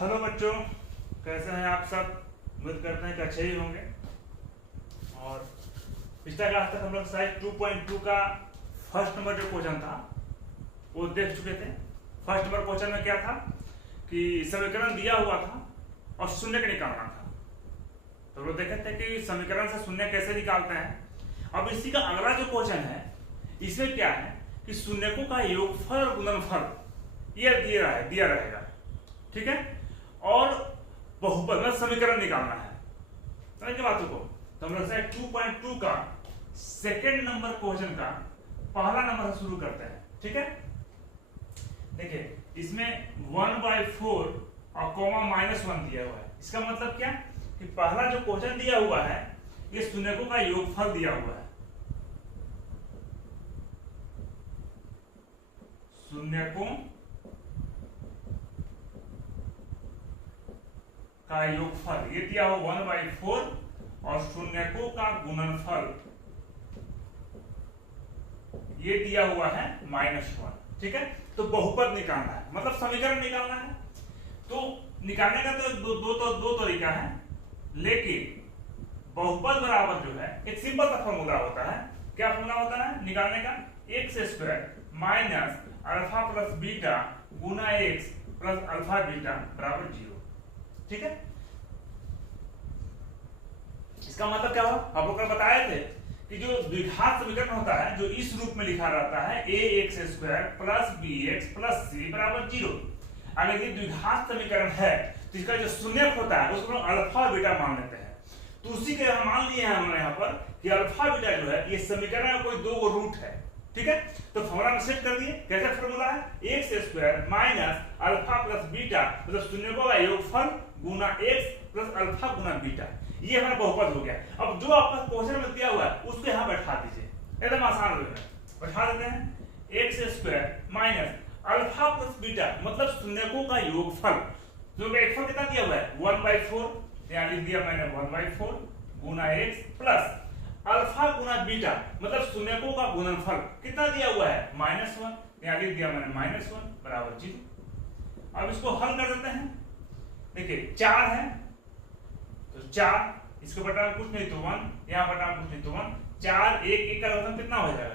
Hello बच्चों, कैसे हैं आप सब। उम्मीद करते हैं कि अच्छे ही होंगे। और पिछला क्लास तक हम लोग साइज 2.2 का फर्स्ट नंबर जो क्वेश्चन था वो देख चुके थे। फर्स्ट नंबर क्वेश्चन में क्या था कि समीकरण दिया हुआ था और शून्य का निकालना था। तो लोग देखे थे कि समीकरण से शून्य कैसे निकालते हैं। अब इसी का अगला जो क्वेश्चन है इसमें क्या है कि शून्यकों का योगफल और गुणनफल ये दिया रहेगा, ठीक है। और बहुपद में समीकरण निकालना है। समझ के बातों को। तो हम लोग 2.2 का सेकेंड नंबर क्वेश्चन का पहला नंबर से शुरू करते हैं, ठीक है। देखिए इसमें 1/4 और कोमा -1 दिया हुआ है। इसका मतलब क्या कि पहला जो क्वेश्चन दिया हुआ है ये शून्यकों का योगफल दिया हुआ है। शून्यकों का योगफल ये दिया हुआ 1/4 और शून्यकों का गुणनफल ये दिया हुआ है -1, ठीक है। तो बहुपद निकालना है, मतलब समीकरण निकालना है। तो निकालने का तो दो तरीका है, लेकिन बहुपद बराबर जो है एक सिंपल सा फॉर्मूला होता है। क्या फॉर्मूला होता है निकालने का? x² minus alpha plus beta गुना x प्लस अल्फा बीटा बराबर 0, ठीक है। इसका मतलब क्या हुआ? आप लोग बताए थे कि जो द्विघात समीकरण होता है जो इस रूप में लिखा रहता है ax² plus bx plus c बराबर 0। अगर ये द्विघात समीकरण है तो इसका जो शून्यक होता है उसको अल्फा और बीटा मान लेते हैं। तो उसी के हम मान लिए हैं हमने यहाँ पर कि अल्फा बीटा जो है ये समीकरण का कोई दो रूट है, ठीक है। तो फॉर्मूला में सेट कर दिए। कैसे फॉर्मूला है? x² minus alpha plus beta मतलब शून्यकों का योगफल गुना x प्लस अल्फा गुना बीटा, ये हमारा बहुपद हो गया। अब जो आपका क्वेश्चन में दिया हुआ है उसको यहाँ बैठा दीजिए, एकदम आसान हो गया। बैठा देते हैं x² minus alpha plus beta मतलब शून्यकों का योगफल। जो योगफल कितना दिया हुआ है 1/4, यहाँ लिख दिया मैंने 1/4 गुना x प्लस अल्फा गुना बीटा मतलब शून्यकों का गुणनफल कितना दिया हुआ है -1, यहाँ लिख दिया मैंने -1 बराबर 0। अब इसको हल कर देते हैं। देखिए 4 है तो 4, इसको बटा कुछ नहीं तो 1, यहाँ बटा कुछ नहीं तो 1। 4 1 का मतलब कितना हो जाएगा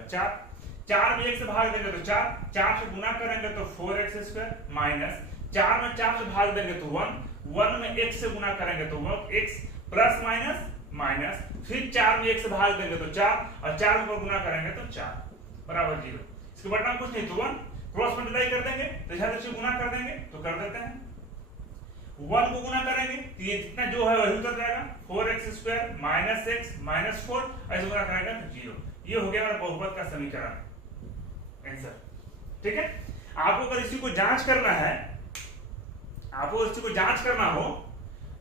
4 में 1 से भाग देंगे तो 4 से गुना करेंगे तो 4x² माइनस 4 में 4 से भाग देंगे तो 1 में 1 से गुना करेंगे तो 1x प्लस माइनस फिर 4 में 1 से भाग देंगे तो 4 और 4 को गुना करेंगे तो 4 बराबर 0। इसके बटा कुछ नहीं तो 1, क्रॉस मल्टीप्लाई कर देंगे तो इधर से गुना कर देंगे तो कर देते हैं। 1 को गुना करेंगे तो ये जितना जो है वही उतर जाएगा 4x² माइनस x माइनस 4 ऐसे गुना करेंगे तो 0। ये हो गया हमारा बहुपद का समीकरण आंसर, ठीक है। आपको अगर इसी को जांच करना है, आपको इसी को जांच करना हो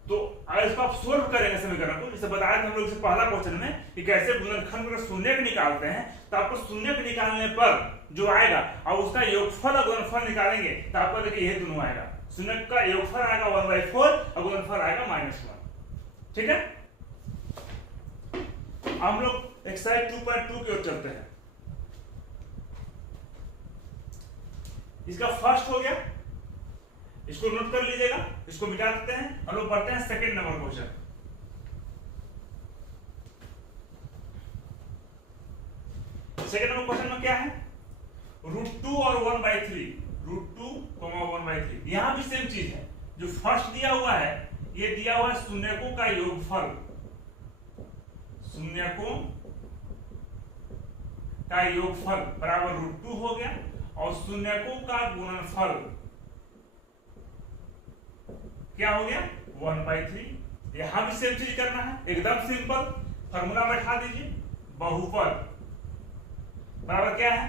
तो अगर इसको आप सोल्व करेंगे समीकरण को, जैसे बताया था हम लोग पहला क्वेश्चन में कि कैसे गुणनखंड में शून्यक निकालते हैं। तो आपको शून्यक निकालने पर जो आएगा और उसका योगफल और गुणनफल निकालेंगे तो आपको देखिए ये दोनों आएगा। शून्यक का योगफल आएगा 1/4 और गुणनफल आएगा -1, ठीक है। हम लोग एक्सरसाइज 2.2 की ओर चलते हैं। इसका फर्स्ट हो गया, इसको नोट कर लीजिएगा, इसको मिटा देते हैं और लोग पढ़ते हैं second number question. Second number question में क्या है √2 और 1/3, √2, 1/3। यहां भी सेम चीज है। जो फर्स्ट दिया हुआ है ये दिया हुआ है शून्यकों का योगफल, शून्यकों का योगफल बराबर √2 हो गया और शून्यकों का गुणनफल क्या हो गया 1/3। यहां भी सेम चीज करना है, एकदम सिंपल। फॉर्मूला बैठा दीजिए। बहुपद बराबर क्या है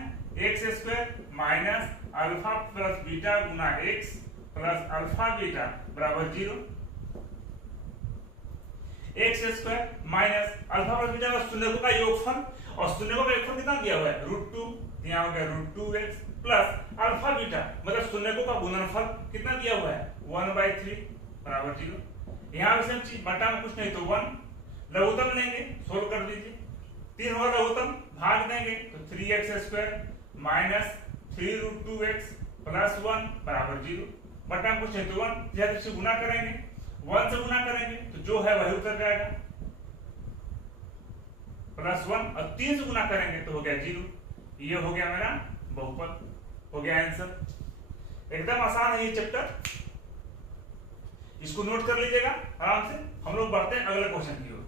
x² minus alpha plus beta गुना x प्लस अल्फा बीटा बराबर 0। x² minus alpha plus beta शून्यकों का योगफल और शून्यकों का योगफल कितना दिया हुआ है √2, यहाँ हो गया √2x प्लस अल्फा बीटा मतलब शून्यकों का गुणनफल कितना दिया हुआ है 1/3 बराबर 0। यहाँ भी सेम चीज, बटा में कुछ नहीं तो 1, लघुत्तम लेंगे सोल्व कर दीजिए। 3 होगा लघुत्तम, भाग देंगे तो 3x² माइनस 3√2x प्लस 1 बराबर 0। बटा में कुछ नहीं तो 1 या से गुना करेंगे, 1 से गुना करेंगे तो जो है वही उतर जाएगा +1, और 3 से गुना करेंगे तो हो गया 0। ये हो गया मेरा बहुपद, हो गया आंसर। एकदम आसान है ये चैप्टर, इसको नोट कर लीजिएगा आराम से। हम लोग बढ़ते हैं अगले क्वेश्चन की ओर।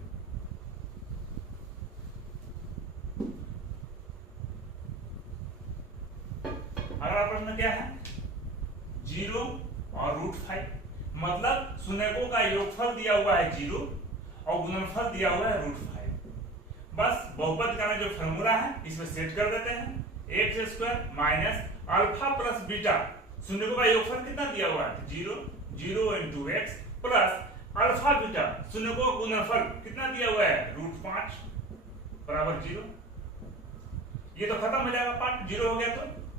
अगला प्रश्न क्या है, 0 और √5, मतलब शून्यकों का योगफल दिया हुआ है 0 और गुणनफल दिया हुआ है √5। बस बहुपद का जो फॉर्मूला है इसमें सेट कर देते हैं, x² minus alpha plus beta, शून्यकों का योगफल कितना दिया हुआ है 0, 0 × x प्लस अल्फा बीटा, शून्यकों का गुणनफल कितना दिया हुआ है √5 बराबर 0। ये तो खत्म हो जाएगा पार्ट, 0 हो गया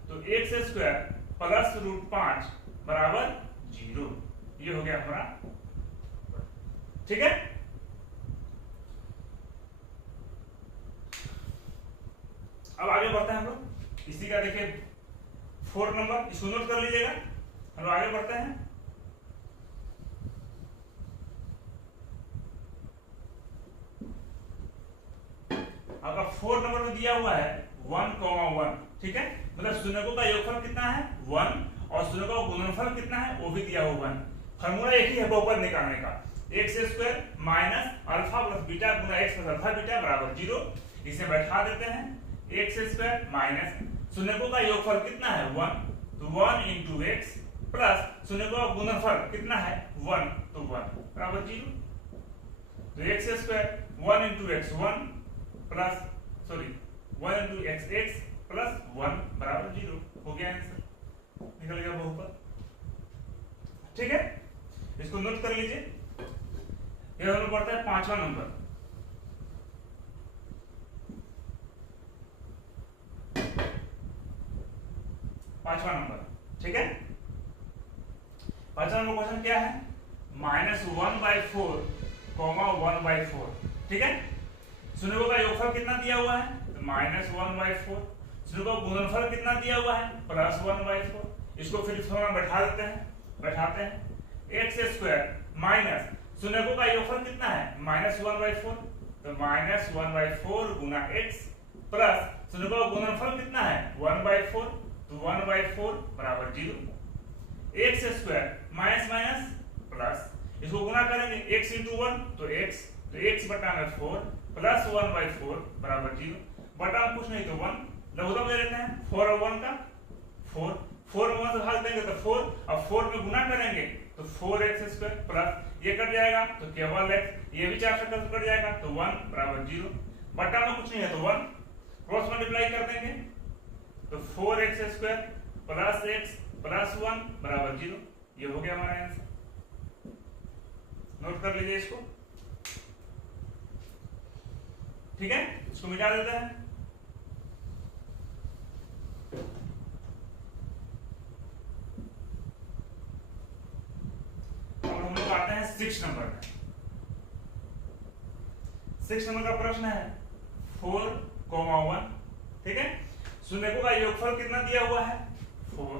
तो x² प्लस √5 बराबर 0। ये हो गया हमारा, ठीक है। अब आगे बढ़ते हैं हम लोग, इसी का देखिए 4 नंबर, इसको नोट कर लीजिएगा। हम लोग आगे बढ़ते हैं। आपका 4 नंबर में दिया हुआ है 1,1, ठीक है, मतलब शून्यकों का योगफल कितना है 1 और शून्यकों का गुणनफल कितना है वो भी दिया हुआ 1। फॉर्मूला एक ही है बहुपद निकालने का, x² minus alpha plus beta गुना x प्लस अल्फा बीटा बराबर 0। इसे बैठा देते हैं, x² माइनस शून्यकों का योगफल कितना है 1, तो 1 × x प्लस शून्यकों का गुणनफल कितना है 1, तो 1 बराबर 0। तो x² 1 × x 1 plus 1 × x plus 1 बराबर 0, हो गया आंसर, निकल गया बहुपद, ठीक है। इसको नोट कर लीजिए। ये हम लोग पढ़ते हैं 5वां नंबर, ठीक है। 5वां नंबर क्वेश्चन क्या है, -1/4, 1/4, ठीक है। शून्यकों का योगफल कितना दिया हुआ है तो -1/4, शून्यकों का गुणनफल कितना दिया हुआ है +1/4। इसको फिर फॉर्मूला बैठा देते हैं, बैठाते हैं, x² माइनस शून्यकों का योगफल कितना है -1/4, तो -1/4 गुना x प्लस शून्यकों का गुणनफल कितना है 1/4, तो 1/4 बराबर 0। x² माइनस माइनस प्लस, इसको गुना करेंगे x × 1 तो x, तो x बटा में 4 प्लस 1/4 बराबर 0, बटा में कुछ नहीं तो 1, लघुत्तम ले लेते हैं 4 और 1 का 4, 4 में 1 से भाग देंगे तो 4, अब 4 में गुना करेंगे तो 4x² प्लस ये कट जाएगा तो केवल x, ये भी 4 से कट जाएगा तो 1 बराबर 0, बटा में कुछ नहीं है तो 1, क्रॉस मल्टीप्लाई कर देंगे तो 4x² प्लस x प्लस 1 बराबर 0। ये हो गया हमारा आंसर, नोट कर लीजिए इसको, ठीक है। इसको मिटा देते हैं। अब हम लोग आते हैं 6 नंबर में। 6 नंबर का प्रश्न है 4,1, ठीक है। शून्यकों का योगफल कितना दिया हुआ है 4,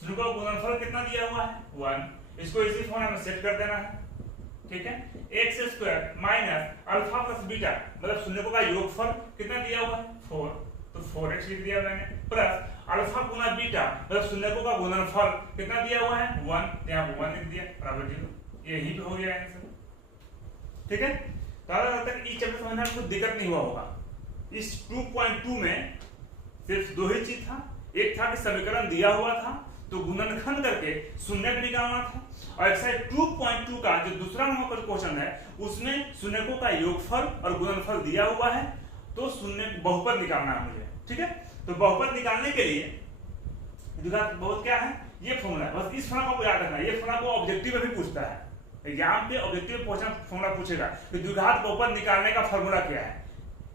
शून्यकों का गुणनफल कितना दिया हुआ है 1। इसको इसी फॉर्मूला में सेट कर देना है, ठीक है। x² minus alpha plus beta, मतलब शून्यकों का योगफल कितना दिया हुआ है 4, तो 4x लिख दिया मैंने, प्लस अल्फा गुना बीटा, मतलब शून्यकों का गुणनफल कितना दिया हुआ है 1, यहाँ 1 लिख दिया बराबर 0। यही हो गया आंसर, ठीक है। तो तक इस चैप्टर समझने में कुछ दिक्कत नहीं हुआ होगा। इस 2.2 में सिर्फ 2 ही चीज था, एक था कि समीकरण दिया हुआ था तो गुणनखंड करके शून्यक निकालना था, और एक्सरसाइज 2.2 का जो दूसरा नंबर का क्वेश्चन है उसमें शून्यकों का योगफल और गुणनफल दिया हुआ है तो शून्य बहुपद निकालना है मुझे, ठीक है। तो बहुपद निकालने के लिए बहुत क्या है ये फॉर्मूला, बस इस फॉर्मूला को याद रखना। ये फॉर्मूला को ऑब्जेक्टिव में भी पूछता है, एग्जाम पे ऑब्जेक्टिव फॉर्मूला पूछेगा कि द्विघात बहुपद निकालने का फॉर्मूला क्या है,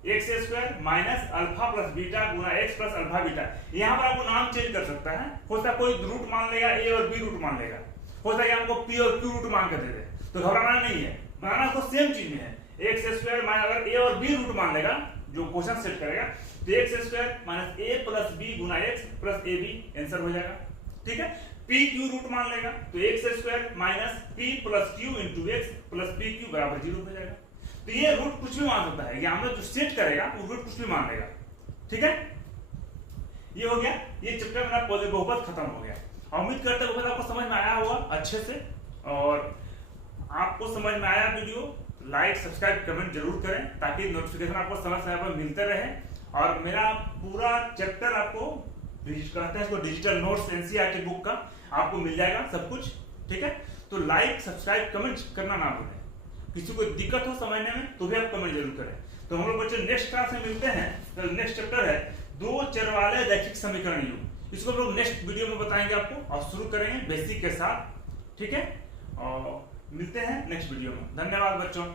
x² minus alpha plus beta गुना x प्लस अल्फा बीटा। यहाँ पर आपको नाम चेंज कर सकता है, हो सकता है कोई रूट मान लेगा, a और b रूट मान लेगा, हो सकता है आपको p और q रूट मान कर दे दे, तो घबराना नहीं है, बनाना तो सेम चीज में है। x² माइनस अगर a और b रूट मान लेगा जो क्वेश्चन सेट करेगा तो x² minus a plus b Guna x plus ab answer हो जाएगा, ठीक है। पी क्यू रूट मान लेगा, तो x square minus P plus Q into x plus P Q बराबर 0 हो जाएगा। तो ये रूट कुछ भी मान सकता है, ये हम लोग जो सेट करेगा वो रूट कुछ भी मान लेगा। ठीक है, ये हो गया, ये चैप्टर मेरा बहुपद खत्म हो गया। उम्मीद करते हैं आपको समझ में आया होगा अच्छे से, और आपको समझ में आया वीडियो, लाइक सब्सक्राइब कमेंट जरूर करें ताकि नोटिफिकेशन आपको समय समय पर मिलते रहे। और मेरा पूरा चैप्टर आपको कहते हैं इसको डिजिटल नोट्स एनसीईआरटी बुक का आपको मिल जाएगा सब कुछ। ठीक है, तो लाइक सब्सक्राइब कमेंट करना ना भूलें। किसी को दिक्कत हो समझने में तो भी आप कमेंट जरूर करें। तो हम लोग बच्चे नेक्स्ट क्लास में मिलते हैं। तो नेक्स्ट चैप्टर है दो चर वाले रैखिक समीकरण योग, इसको हम लोग नेक्स्ट वीडियो में बताएंगे आपको, और शुरू करेंगे बेसिक के साथ। ठीक है, और मिलते हैं नेक्स्ट वीडियो में। धन्यवाद बच्चों।